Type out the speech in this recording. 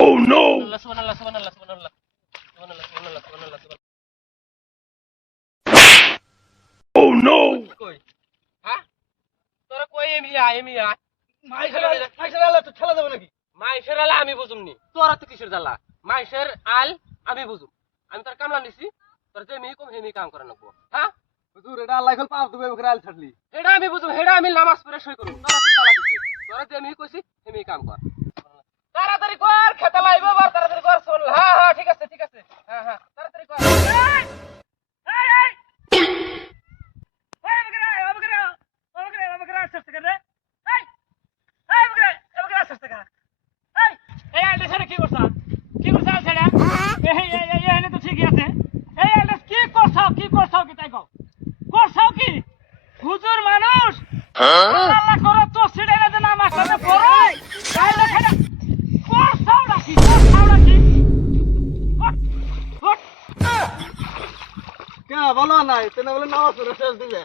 Oh no! Oh no! তোরা কই এমিয়া মাইশের আলা তো ঠেলা যাবে নাকি? মাইশের আল আমি বুঝুমনি তোরা তো কিসের জ্বালা মাইশের আল আমি বুঝুম আমি তোর কামলা নিছি তোর যে মেয়ে কম হেমি কাম করে নেবো হ্যাঁ হুজুর এটা আল্লাহ কল পাপ দিবে ওকে আল ছাড়লি। হেডা আমি বুঝুম হেডা আমি নামাজ পড়ে সই করুম তোরা তো জ্বালা দিছিস তোরা যে মেয়ে কইছি হেমি কাম কর তাড়াতাড়ি কর খেতে লাইবো বার তাড়াতাড়ি কর শোন হ্যাঁ ঠিক আছে হ্যাঁ তাড়াতাড়ি কর হুজুর মানুষ আল্লাহ করে তো সিডে না দেন আমার সাথে পড়াই তাইলে খেলা করছাও নাকি কে বলো নাই তেনা বলে নামাজ পড়ে শেষ দিবে।